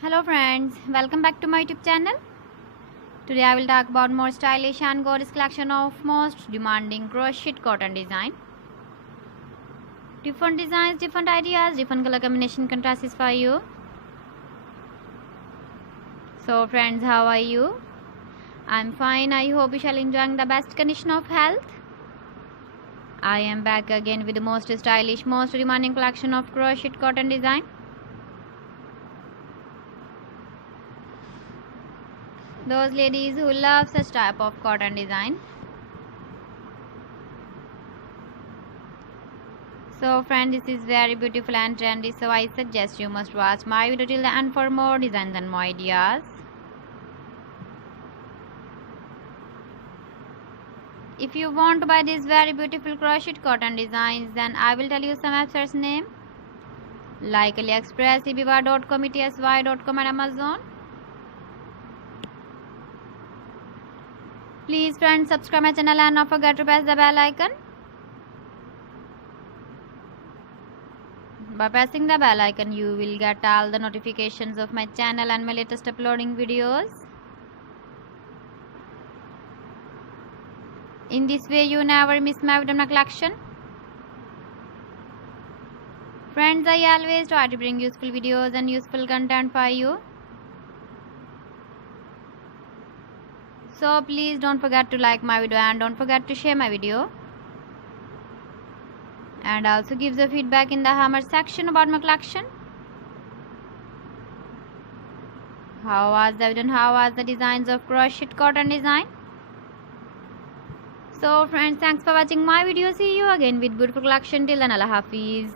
Hello friends, welcome back to my YouTube channel. Today I will talk about more stylish and gorgeous collection of most demanding crochet cotton design. Different designs, different ideas, different color combination contrasts for you. So friends, how are you? I'm fine. I hope you shall enjoying the best condition of health. I am back again with the most stylish, most demanding collection of crochet cotton design. Those ladies who love such type of cotton design. So friends, this is very beautiful and trendy, so I suggest you must watch my video till the end for more designs and more ideas. If you want to buy these very beautiful crochet cotton designs, then I will tell you some websites name like AliExpress, eBay.com, etsy.com and Amazon. Please friends, subscribe my channel and not forget to press the bell icon. By pressing the bell icon, you will get all the notifications of my channel and my latest uploading videos. In this way, you never miss my video collection. Friends, I always try to bring useful videos and useful content for you. So please don't forget to like my video and don't forget to share my video. And also give the feedback in the comment section about my collection. How was the video and how was the designs of crochet cotton design? So friends, thanks for watching my video. See you again with beautiful collection. Till then, Allah Hafiz.